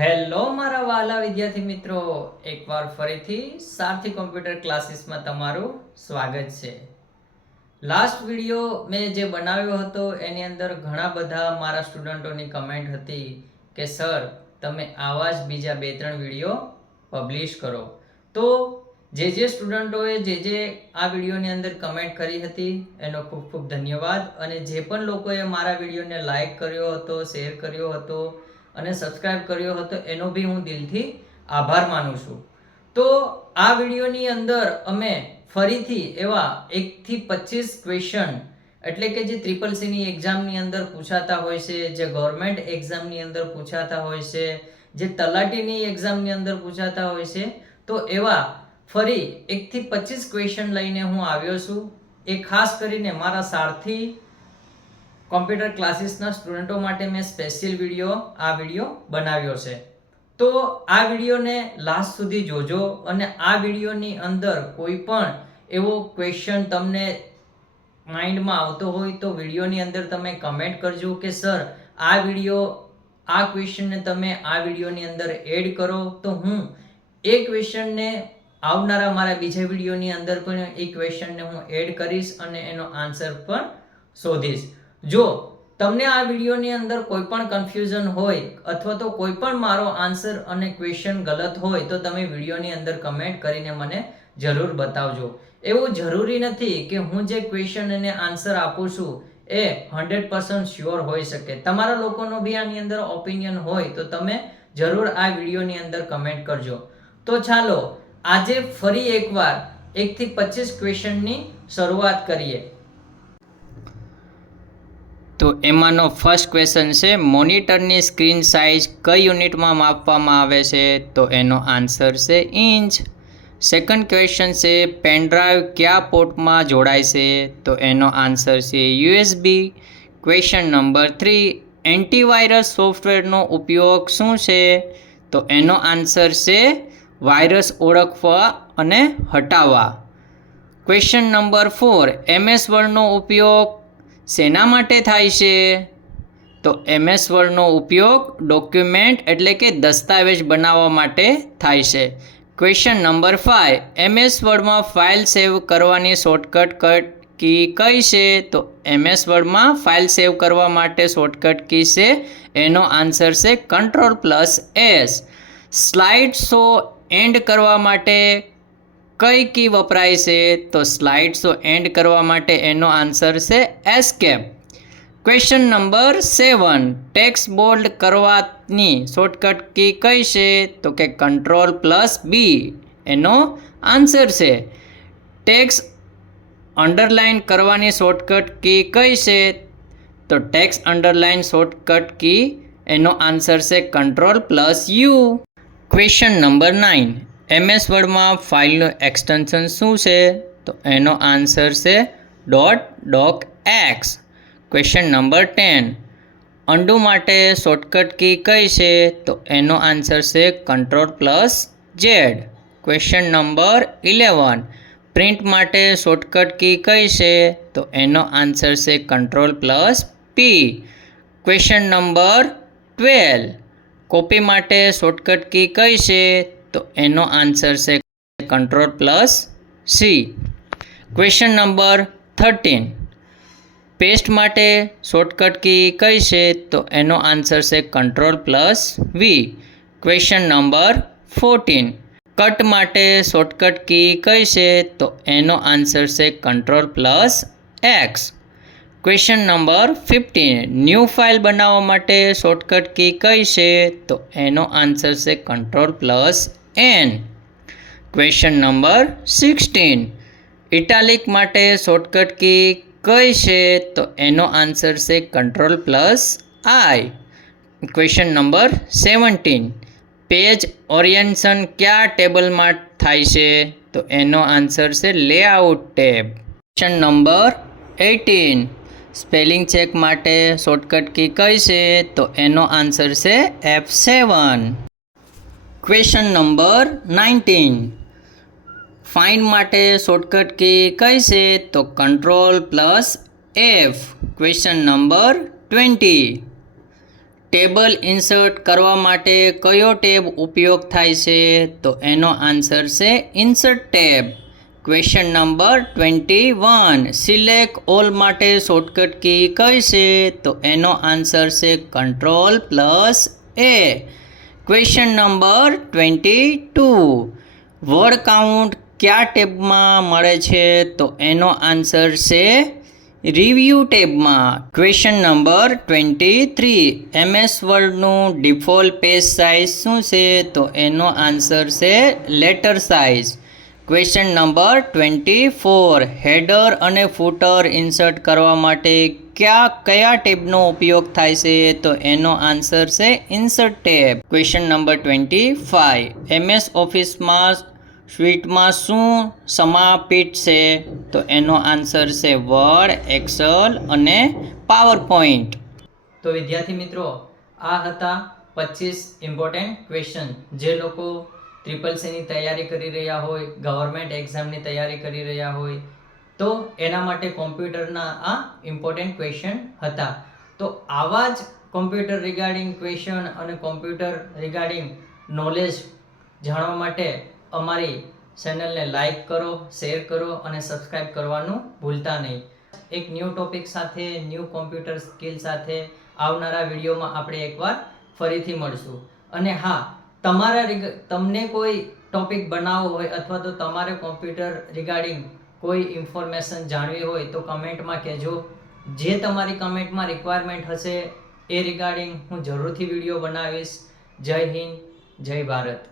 Hello મારા વાલા વિદ્યાર્થી મિત્રો, એકવાર ફરીથી સારથી કોમ્પ્યુટર ક્લાસીસમાં તમારું સ્વાગત છે. લાસ્ટ વિડીયો મેં જે બનાવ્યો હતો એની અંદર ઘણા બધા મારા સ્ટુડન્ટોની કમેન્ટ હતી કે સર તમે આવા જ બીજા 2-3 વિડીયો પબ્લિશ કરો. તો જે સ્ટુડન્ટોએ જે આ વિડીયોની અંદર કમેન્ટ કરી હતી એનો ખૂબ ખૂબ ધન્યવાદ. અને જે પણ લોકોએ મારા વિડીયોને લાઈક કર્યો હતો, શેર કર્યો હતો અને સબસ્ક્રાઇબ કર્યો હતો એનો બી હું દિલથી આભાર માનું છું. તો આ વિડીયોની અંદર અમે ફરીથી એવા 1 થી 25 ક્વેશ્ચન એટલે કે જે CCC એક્ઝામની અંદર પૂછાતા હોય છે, જે ગવર્મેન્ટ એક્ઝામની અંદર પૂછાતા હોય છે, જે તલાટીની એક્ઝામની અંદર પૂછાતા હોય છે, તો એવા ફરી 1 થી 25 ક્વેશ્ચન લઈને હું આવ્યો છું. એ ખાસ કરીને મારા સારથી કોમ્પ્યુટર ક્લાસીસના સ્ટુડન્ટો માટે મેં સ્પેશિયલ આ વિડીયો બનાવ્યો છે. તો આ વિડીયોને લાસ્ટ સુધી જોજો અને આ વિડીયોની અંદર કોઈ પણ એવો ક્વેશ્ચન તમને માઇન્ડમાં આવતો હોય તો વિડીયોની અંદર તમે કમેન્ટ કરજો કે સર આ ક્વેશ્ચનને તમે આ વિડીયોની અંદર એડ કરો, તો હું એ ક્વેશ્ચનને આવનારા મારા બીજા વિડીયોની અંદર પણ એ ક્વેશ્ચનને હું એડ કરીશ અને એનો આન્સર પણ શોધીશ. જો તમને આ વિડીયોની અંદર કોઈ પણ કન્ફ્યુઝન હોય અથવા તો કોઈ પણ મારો આન્સર અને ક્વેશ્ચન ગલત હોય તો તમે વિડીયોની અંદર કમેન્ટ કરીને મને જરૂર બતાવજો. એવું જરૂરી નથી કે હું જે ક્વેશ્ચન અને આન્સર આપું છું એ 100% શ્યોર હોઈ શકે. તમારા લોકોનો બી આની અંદર ઓપિનિયન હોય તો તમે જરૂર આ વિડીયોની અંદર કમેન્ટ કરજો. તો ચાલો આજે ફરી એકવાર 1 થી 25 ક્વેશ્ચનની શરૂઆત કરીએ. તો એમાંનો ફર્સ્ટ ક્વેશ્ચન છે, મોનિટરની સ્ક્રીન સાઇઝ કઈ યુનિટમાં માપવામાં આવે છે? તો એનો આન્સર છે ઇંચ. સેકન્ડ ક્વેશ્ચન છે, પેનડ્રાઈવ કયા પોર્ટમાં જોડાય છે? તો એનો આન્સર છે USB. ક્વેશ્ચન નંબર 3, એન્ટીવાયરસ સોફ્ટવેરનો ઉપયોગ શું છે? તો એનો આન્સર છે વાયરસ ઓળખવા અને હટાવવા. ક્વેશ્ચન નંબર 4, MS વર્ડનો ઉપયોગ શેના માટે થાય છે? તો MS વર્ડનો ઉપયોગ ડોક્યુમેન્ટ એટલે કે દસ્તાવેજ બનાવવા માટે થાય છે. ક્વેશ્ચન નંબર 5, MS વર્ડમાં ફાઇલ સેવ કરવાની શોર્ટકટ કી કઈ છે? તો MS વર્ડમાં ફાઇલ સેવ કરવા માટે શોર્ટકટ કી છે એનો આન્સર છે Ctrl+S. સ્લાઇડ શો એન્ડ કરવા માટે કઈ કી વપરાય છે? તો સ્લાઇડ શો એન્ડ કરવા માટે એનો આન્સર છે escape. Question number 7, text bold કરવાની શોર્ટકટ કી કઈ છે? તો કે Ctrl+B એનો આન્સર છે. ટેક્સ્ટ અંડરલાઇન કરવાની શોર્ટકટ કી કઈ છે? તો ટેક્સ્ટ અંડરલાઇન શોર્ટકટ કી એનો આન્સર છે Ctrl+U. ક્વેશ્ચન નંબર 9, MS વર્ડમાં ફાઇલનું એક્સટેન્શન શું છે? તો એનો આન્સર છે .docx. ક્વેશ્ચન નંબર 10, અન્ડુ માટે શોર્ટકટ કી કઈ છે? તો એનો આન્સર છે Ctrl+Z. ક્વેશ્ચન નંબર 11, પ્રિન્ટ માટે શોર્ટકટ કી કઈ છે? તો એનો આન્સર છે Ctrl+P. ક્વેશ્ચન નંબર 12, કોપી માટે શોર્ટકટ કી કઈ છે? તો એનો આન્સર છે Ctrl+C. ક્વેશ્ચન નંબર 13, પેસ્ટ માટે શોર્ટકટ કી કઈ છે? તો એનો આન્સર છે Ctrl+V. ક્વેશ્ચન નંબર 14, કટ માટે શોર્ટકટ કી કઈ છે? તો એનો આન્સર છે Ctrl+X. Question number 15, new file બનાવવા માટે શોર્ટકટ કી કઈ છે? તો એનો આન્સર છે Ctrl+N. ક્વેશ્ચન નંબર 16, ઇટાલિક માટે શોર્ટકટ કી કઈ છે? તો એનો આન્સર છે Ctrl+I. Question number 17, page orientation કયા ટેબલમાં થાય છે? તો એનો આન્સર છે layout tab. Question number 18, spelling check માટે શોર્ટકટ કી કઈ છે? તો એનો આન્સર છે F7. ક્વેશ્ચન નંબર 19, ફાઇન્ડ માટે શોર્ટકટ કી કઈ છે? તો Ctrl+F. Question number 20, table insert કરવા માટે કયો ટેબ ઉપયોગ થાય છે? તો એનો આન્સર છે insert tab. Question number 21. Select all માટે શોર્ટકટ કી કઈ છે? તો એનો આન્સર છે Ctrl+A. Question number 22. Word count કયા ટેબમાં મળે છે? તો એનો આન્સર છે રિવ્યૂ ટેબમાં. Question number 23. MS વર્ડનું ડિફોલ્ટ પેજ સાઇઝ શું છે? તો એનો આન્સર છે letter size. Question number 24. Header અને ફૂટર ઇન્સર્ટ કરવા માટે કયા ટેબનો ઉપયોગ થાય છે? તો એનો આન્સર છે insert tab. Question number 25. MS ઓફિસમાં સ્વીટમાં શું સમાપિત છે? તો એનો આન્સર છે વર્ડ, એક્સેલ અને પાવરપોઈન્ટ. તો વિદ્યાર્થી મિત્રો, આ હતા 25 ઇમ્પોર્ટન્ટ ક્વેશ્ચન. જે લોકો CCC તૈયારી કરી રહ્યા હોય, ગવર્મેન્ટ એક્ઝામની તૈયારી કરી રહ્યા હોય, તો એના માટે કોમ્પ્યુટરના આ ઇમ્પોર્ટન્ટ ક્વેશ્ચન હતા. તો આવા જ કોમ્પ્યુટર રિગાર્ડિંગ ક્વેશ્ચન અને કોમ્પ્યુટર રિગાર્ડિંગ નોલેજ જાણવા માટે અમારી ચેનલને લાઈક કરો, શેર કરો અને સબસ્ક્રાઈબ કરવાનું ભૂલતા નહીં. એક ન્યૂ ટોપિક સાથે, ન્યૂ કોમ્પ્યુટર સ્કિલ સાથે આવનારા વિડીયોમાં આપણે એકવાર ફરીથી મળશું. અને હા, તમને કોઈ ટોપિક બનાવવો હોય અથવા તો તમારે કોમ્પ્યુટર રિગાર્ડિંગ કોઈ ઇન્ફોર્મેશન જાણવી હોય તો કમેન્ટમાં કહેજો. જે તમારી કમેન્ટમાં રિક્વાયરમેન્ટ હશે એ રિગાર્ડિંગ હું જરૂરથી વિડીયો બનાવીશ. જય હિન્દ, જય ભારત.